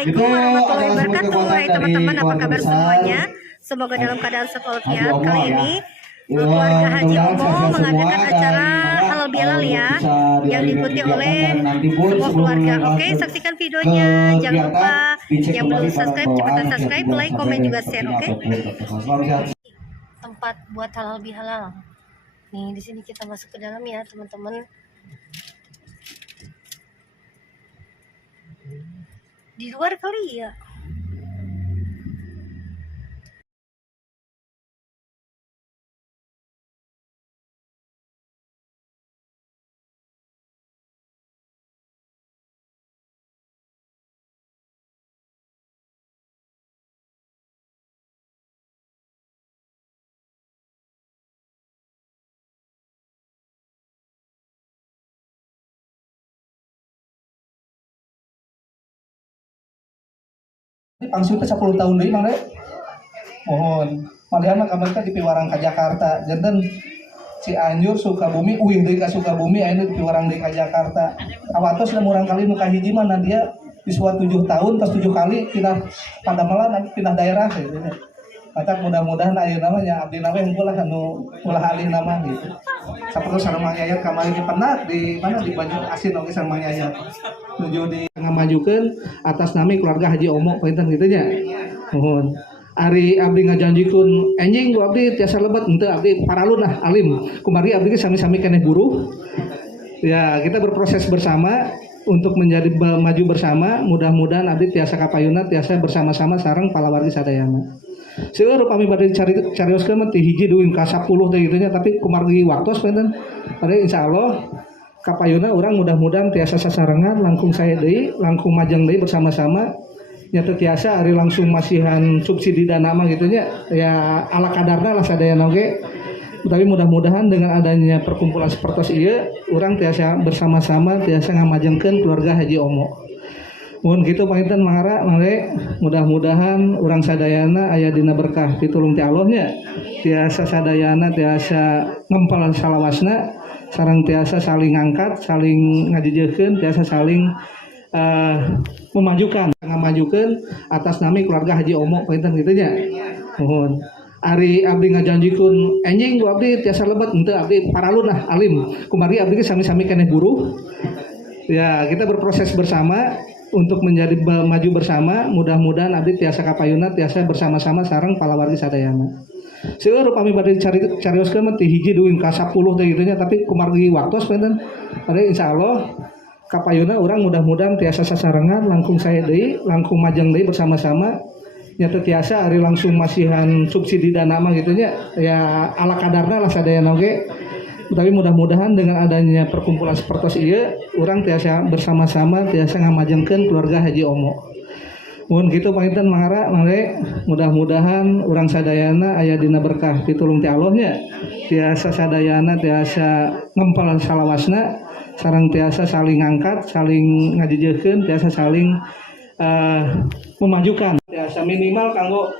Assalamualaikum warahmatullahi wabarakatuh. Hai teman-teman, apa kabar semuanya? Semoga dalam keadaan sehat walafiat. Kali ini keluarga Haji Omo mengadakan acara halal bihalal ya, yang diikuti oleh semua keluarga. Oke, saksikan videonya. Jangan lupa yang belum subscribe cepetan subscribe, like, komen juga share. Oke. Tempat buat halal bihalal. Nih di sini kita masuk ke dalam ya teman-teman. Di luar kali ya. Pangsiu 10 tahun deui Mang Re. Mohon. Malihan mah kabarnya di Piwarang ka Jakarta. Janten Cianjur Sukabumi uing deui ka Sukabumi ayeuna di Piwarang deui ka Jakarta. Awatos da murang kali nu kahiji mah dia siswa 7 tahun pas 7 kali pindah Padamalan pindah daerah gitu. Maka mudah-mudahan ayeuna mah nya abdi na we hungkul lah anu ulah alih nama gitu. Saperlu sareng Mang Yayat kamari pernah di mana di Banyu Asin oge sareng Mang Yayat. Nuju di ngamajukeun atas nama keluarga Haji Omo pinten kitu nya. Mohon. Ari abdi ngajanjikeun enjing ku abdi tiasa lebat henteu abdi paralun lah alim. Kumari abdi sami-sami keneh guru. Ya, kita berproses bersama untuk menjadi maju bersama. Mudah-mudahan abdi tiasa kapayuna tiasa bersama-sama sareng palawargi sadayana. Seueur upami bade carioskeun mah ti hiji duwin ka 10 teh kitu nya tapi kumargi waktos pinten. Pada insyaallah kapayuna orang mudah-mudahan tiasa sasarengan langkung saya deui langkung majeng deui bersama-sama nyata tiasa ari langsung masihan subsidi dana mah gitu nya ya ala kadarna lah sadayana oge tapi mudah-mudahan dengan adanya perkumpulan sepertos ieu orang tiasa bersama-sama tiasa ngamajengkeun keluarga Haji Omo. Mohon kitu panginten mangara mangre mudah-mudahan urang sadayana aya dina berkah pitulung ti Allah nya tiasa sadayana tiasa ngempal salawasna sareng tiasa saling ngangkat, saling ngajejeukeun, tiasa saling ngamajukeun atas nama keluarga Haji Omo pinten kitu nya. Mohon. Ari abdi ngajanjikeun enjing ku abdi tiasa lebat henteu abdi paralun lah alim. Kumari abdi sami-sami keneh guru. Ya, kita berproses bersama untuk menjadi maju bersama. Mudah-mudahan abdi tiasa kapayuna tiasa bersama-sama sareng palawargi sadayana. Seueur upami bade carioskeun mah ti hiji duwin ka 10 teh kitu nya tapi kumargi waktos pinten. Pada insyaallah kapayuna urang mudah-mudahan tiasa sasarengan langkung saya deui langkung majeng deui bersama-sama nyata tiasa ari langsung masihan subsidi dana mah kitu nya ya ala kadarna lah sadayana oge. Tapi mudah-mudahan dengan adanya perkumpulan sepertos ieu urang tiasa bersama-sama tiasa ngamajengkeun keluarga Haji Omo. Mohon kitu panginten mangara mangre mudah-mudahan urang sadayana aya dina berkah pitulung ti Allah nya tiasa sadayana tiasa ngempal salawasna sareng tiasa saling ngangkat saling ngajejeukeun tiasa saling memajukan tiasa minimal kanggo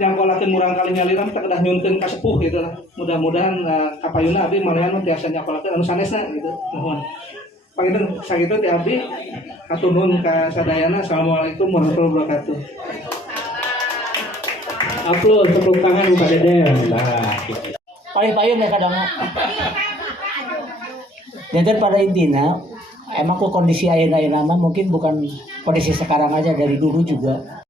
nyangkolakeun murang kali nyaliran tak kedah nyunkeun ka sepuh gitu lah. Mudah-mudahan kapayuna abdi malehan tiasa nyangkolakeun anu sanesna gitu. Mohon panginten sakitu ti abdi hatur nuhun ka sadayana. Assalamualaikum warahmatullahi wabarakatuh. Upload tepuk tangan Pak Dede. Nah, Payun ya kadang. Jadi pada intinya emang kok kondisi ayeuna mah mungkin bukan kondisi sekarang aja, dari dulu juga.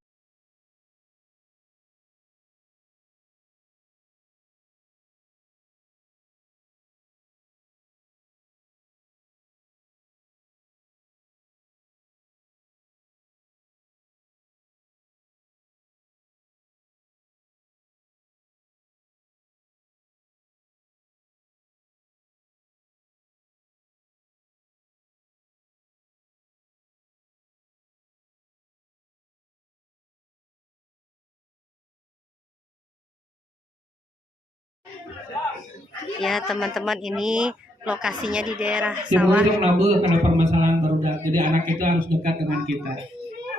Ya teman-teman, ini lokasinya di daerah sawah. sawah. Karena permasalahan barudak. Jadi anak kita harus dekat dengan kita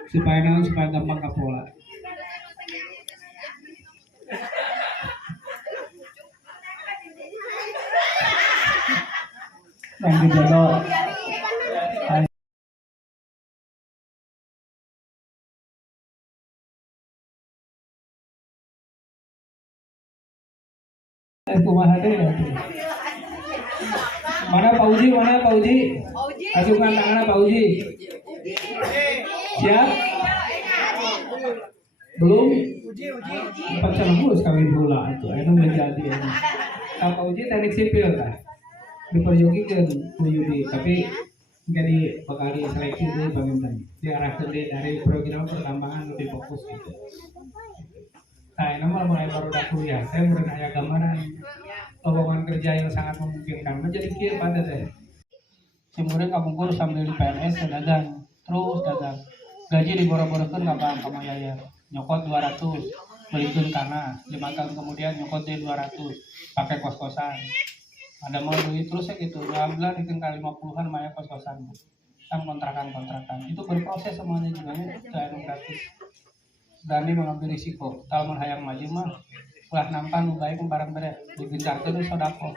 supaya gampang kapola. Yang dijodoh kumaha teh ya. Mana Pak Uji? Mana Pak Uji? Ajukan tangannya Pak Uji. Siap? Belum? Pacaran dulu sekali bola itu, itu menjadi ya. Kalau Pak Uji teknik sipil kan, diperjuangkan Bu Yudi, tapi jadi bakal diseleksi dari bagaimana diarahkan dari program pertambangan lebih fokus gitu. Nah, ini mulai baru dah kuliah, saya mengenai gambaran lowongan kerja yang sangat memungkinkan. Menjadi kia pada deh. Kemudian kabungkur sambil di PNS dagang, terus dagang. Gaji diborong-borongkan nggak bang kamu ya. Nyokot 200, belikan tanah. 5 tahun kemudian nyokot dia 200, pakai kos-kosan. Ada mau duit terus ya gitu. 2 bulan bikin kali 50-an maya kos-kosan. Kan kontrakan. Itu berproses semuanya juga ya, tidak gratis. Berani mengambil risiko. Kalau hayang maju mah ulah nampan baik barang beres digencarkan itu sodako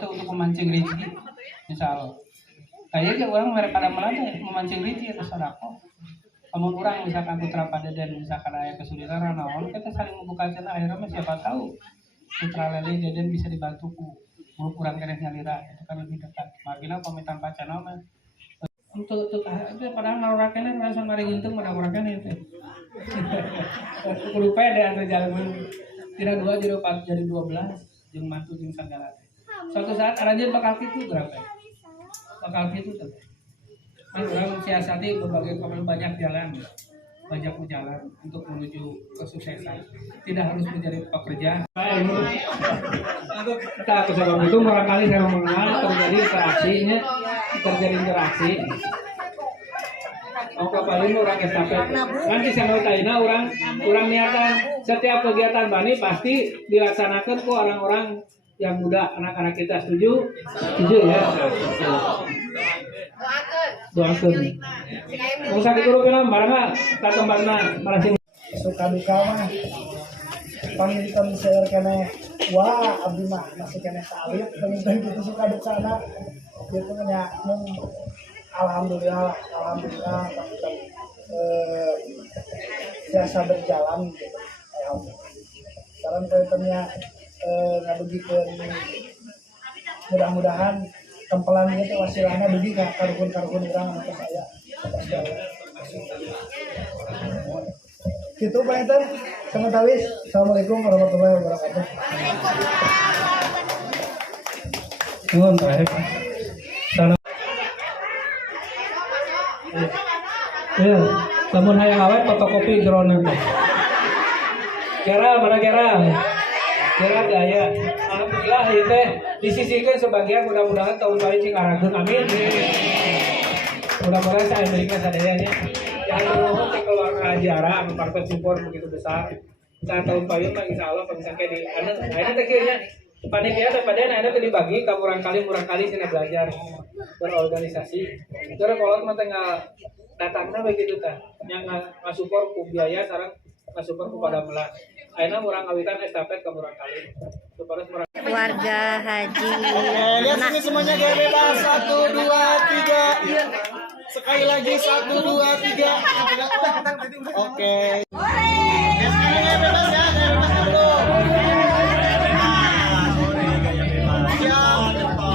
itu untuk memancing rezeki insya Allah kayaknya orang mereka pada melatih memancing rezeki itu sodako namun orang misalkan putra pada dan misalkan ayah kesulitan naon kita saling membuka channel akhirnya siapa tahu putra lele dan bisa dibantuku buruk kurang kena nyalira itu kan lebih dekat makanya komentar pacar nama untuk itu padahal naurakannya langsung mari gintung pada urakannya itu lupa ada jalan tidak 2 jadi 4 jadi 12 jeung mantu jeung sagala. Suatu saat aranjeun bakal kitu berapa? Bakal kitu teh. Kan urang siasati berbagai banyak jalan untuk menuju kesuksesan. Tidak harus menjadi pekerja. Kita kesalahan itu barangkali saya mengenal terjadi interaksi. Paling orang estafet nanti saya taina orang niatan setiap kegiatan Bani pasti dilaksanakan ke orang-orang yang muda anak-anak kita setuju ya doakan usah dikuru film barang ke tempatnya masing suka duka mah panggil komisioner kene wah abdi mah masih kene salit pengen gitu suka duka anak gitu kan ya alhamdulillah biasa berjalan gitu. Alhamdulillah. Sekarang kelihatannya ngabegikan mudah-mudahan tempelan itu wasilahnya begi karun orang atau saya. Gitu Pak Eten, sama Tawis. Assalamualaikum warahmatullahi wabarakatuh. Nuhun terakhir. Ya, namun hayang awet fotokopi jeronan teh. Mana Kera gaya. Alhamdulillah ieu teh disisihkeun sebagian mudah-mudahan tahun baru cing arageun amin. Mudah-mudahan saya Amerika sadaya nya. Jangan lupa cek keluarga ajaran anu partos support begitu besar. Saat tahun payung mah insyaallah pemisahan di anu teh kieu nya. Panitia daripada ada dibagi ke murang kali sini belajar berorganisasi. Terus kalau mah tengah datangnya begitu tah, yang ngasupport ku biaya sareng ngasupport kepada melas. Ayeuna murang awitan estafet ke murang kali. Supaya Keluarga Haji. Lihat sini semuanya gaya bebas 1 2 3. Sekali lagi 1 2 3. Oke. Sekali gaya bebas ya, gaya bebas dulu.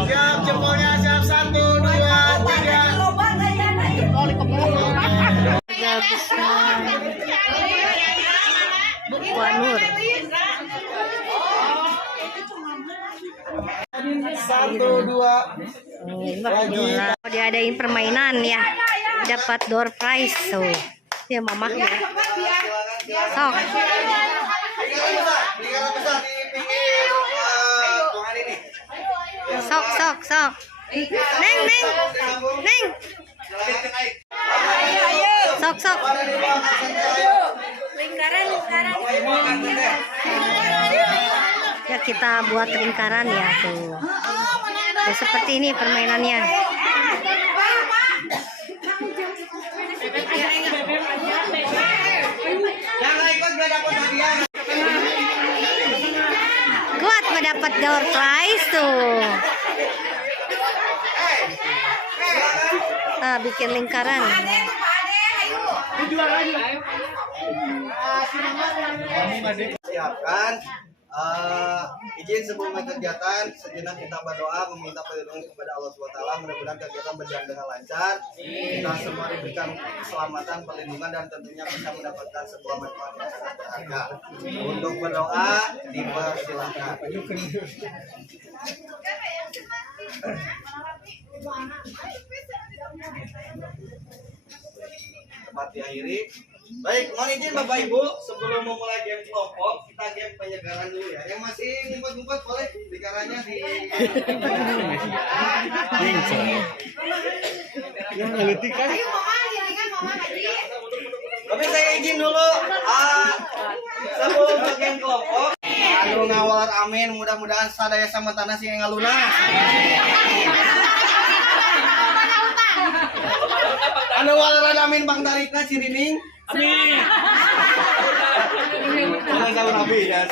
Siap jempolnya siap 1 2 3. Besar Bu Anur 1 2 lagi diadain permainan ya dapat door prize tuh ya mama ya sok neng sok lingkaran ya kita buat lingkaran ya tuh seperti ini permainannya. Kuat mendapat door prize tuh. Bikin lingkaran. Siapkan Izin sebelum kegiatan sejenak kita berdoa meminta perlindungan kepada Allah SWT. Mudah-mudahan kegiatan berjalan dengan lancar. Kita semua diberikan keselamatan, perlindungan dan tentunya bisa mendapatkan sebuah manfaat yang sangat berharga. Untuk berdoa dipersilakan. Tempat diakhiri. Baik, mohon izin Bapak Ibu, sebelum memulai game kelompok, kita game penyegaran dulu ya. Yang masih ngumpet-ngumpet boleh bicaranya di yang ngelutik kan? Tapi saya izin dulu, sebelum ke game kelompok, anu ngawal amin, mudah-mudahan sadaya sama tanah sing ngaluna. Anu walaran amin Bang Tarikna Cirining. Amin. Jangan tahu Nabi ya.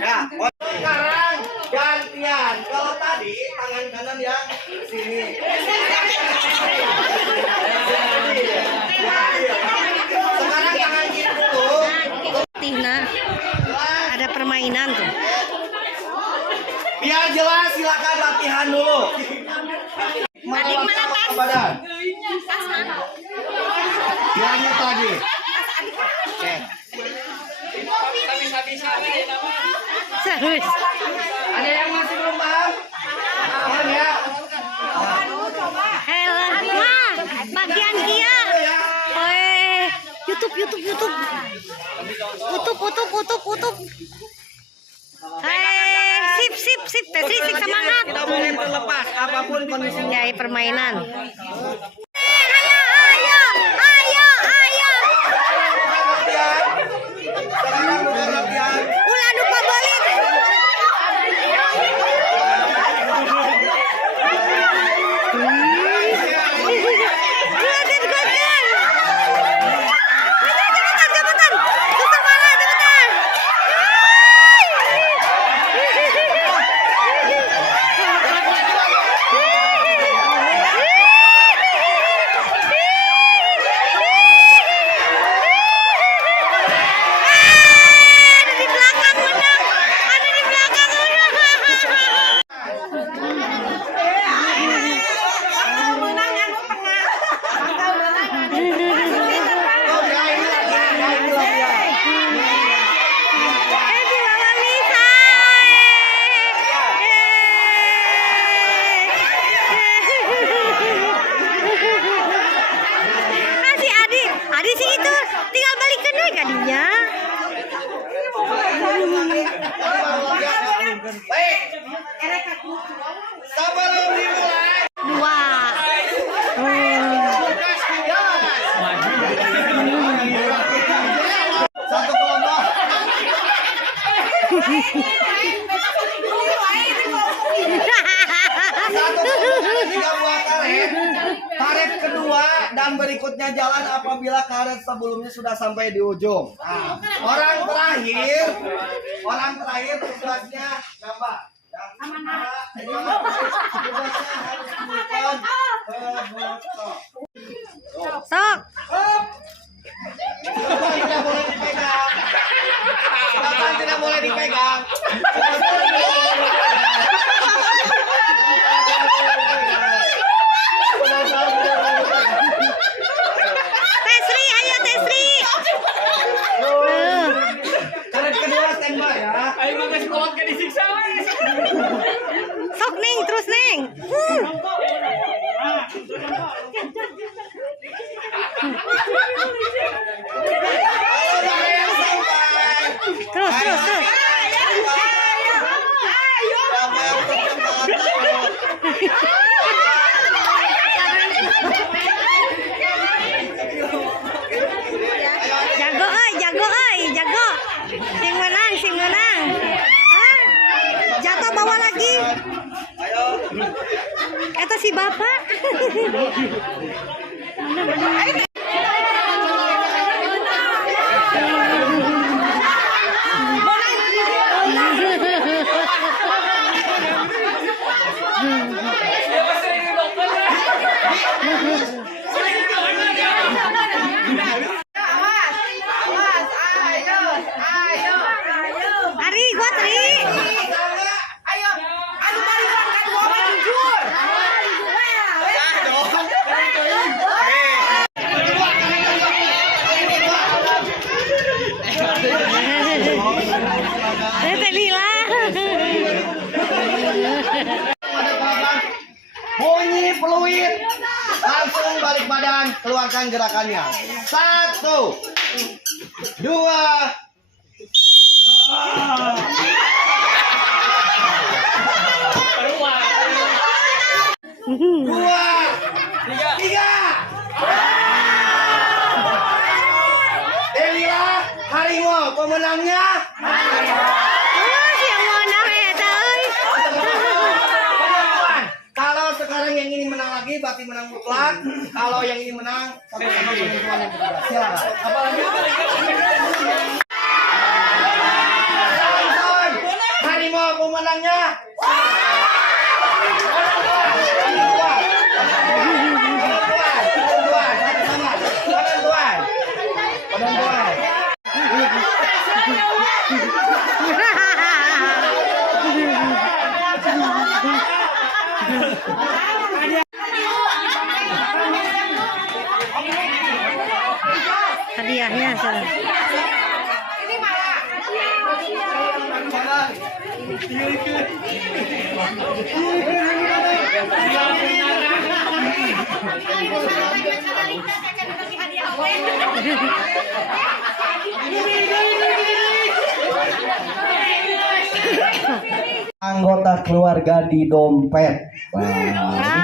Ya, sekarang gantian. Kalau tadi tangan kanan yang sini. Sekarang tangan kiri dulu. Tina, ada permainan tuh. Biar jelas silakan latihan dulu. Adik mana tas? Badan. Tas mana? Biarnya lagi. Oke. Serius. Ada yang masih belum paham? Paham ya? Helah, bagian kia. YouTube. Utup. Sip. Tesri, sip semangat. Tidak boleh terlepas apapun kondisinya. Yai permainan. Sekarang bukan latihan. Ulah lupa balik. Cepetan. Susah malah, cepetan. Baik. Sebelum dimulai. Dua. Satu kelompok. Satu kelompok 3 buah karet. Karet kedua dan berikutnya jalan apabila karet sebelumnya sudah sampai di ujung. Nah, orang terakhir tugasnya nambah. Tugasnya harus menemukan botol. Sok. Tidak boleh dipegang. Silakan tidak boleh dipegang. Tesri, ayo Tesri. Karet kedua standby ya. Ayo makan sekolah ke disiksa. Sok Neng, terus Neng. Terus. Jago. Sing menang. Hah? Jatuh bawa lagi. Eta si bapak. Ari, gua balik badan, keluarkan gerakannya. 1, 2, 3. Delila Harimau pemenangnya. Yang menang eta euy. Kalau sekarang yang ini menang lagi berarti menang mutlak. Kalau yang ini menang sama-sama penentuan yang berbeda. Silakan. Apalagi Harimau pemenangnya. Hadiahnya sana. Anggota keluarga di dompet. Wah, ini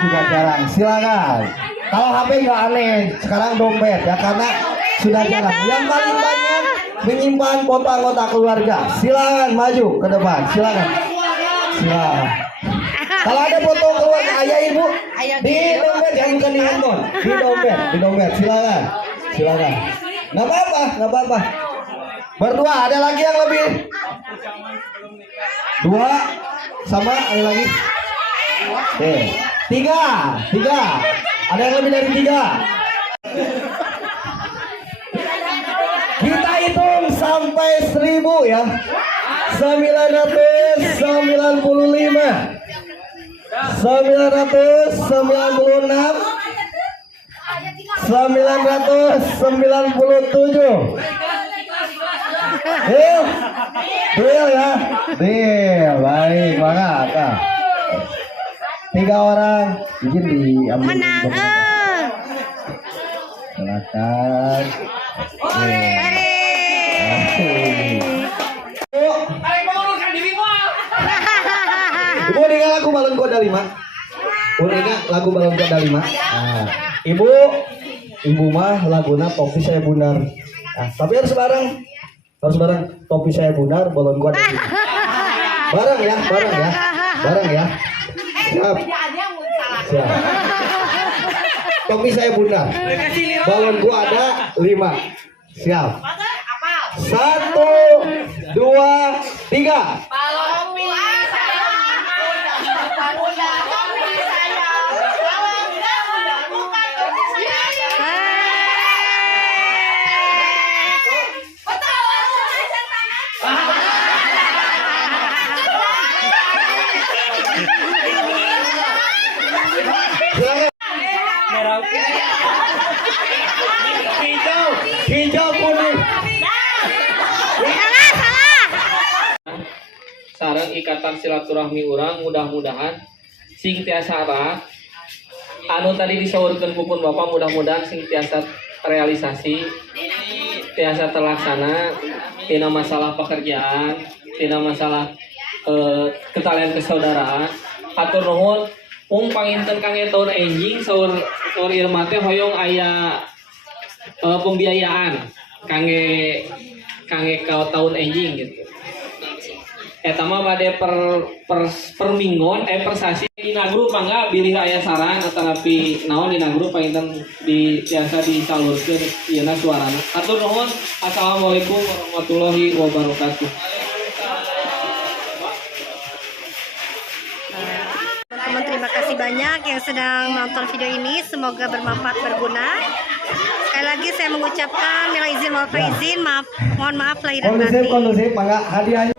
juga jarang. Silakan. Kalau HP nggak aneh, sekarang dompet ya karena sudah jarang. Yang paling banyak menyimpan foto anggota keluarga. Silakan maju ke depan. Silakan. Silakan. Kalau ada foto keluarga ayah ibu di dompet, jangan bukan di handphone. Di dompet. Silakan. Silakan. Nggak apa-apa, nggak apa-apa. Berdua, ada lagi yang lebih? 2 sama ada lagi. 3. Ada yang lebih dari 3. Kita hitung sampai 1000 ya. 995, 996, 997. Deal ya. Deal. Baik, banget. Nah. 3 orang izin diambil. Menang. Silakan. Ibu dengar lagu balon koda 5. Dengar lagu balon koda 5. Nah, ibu mah laguna topi saya bundar. Nah, tapi harus bareng. Topi saya bundar, balon koda 5. Bareng ya. Siap. Topi saya bundar. Balon gua ada 5. Siap. 1, 2, 3. Hijau kuning. Sareng ikatan silaturahmi urang mudah-mudahan sing tiasa anu tadi disaurkeun ku pun Bapak mudah-mudahan sing tiasa realisasi tiasa terlaksana tina masalah pekerjaan, tina masalah ketalian kesaudaraan. Hatur nuhun panginten kangge tahun enjing saur Irma teh hoyong aya pembiayaan kangge ka tahun enjing gitu. Eta mah bade per minggon per sasi dina grup mangga bilih aya saran atanapi naon dina grup panginten di tiasa disalurkeun ieuna suarana. Hatur nuhun. Assalamualaikum warahmatullahi wabarakatuh. Teman-teman, terima kasih banyak yang sedang menonton video ini. Semoga bermanfaat, berguna. Sekali lagi saya mengucapkan minal izin wal faizin, mohon maaf lahir dan batin. Kondusif, mangga hadiahnya.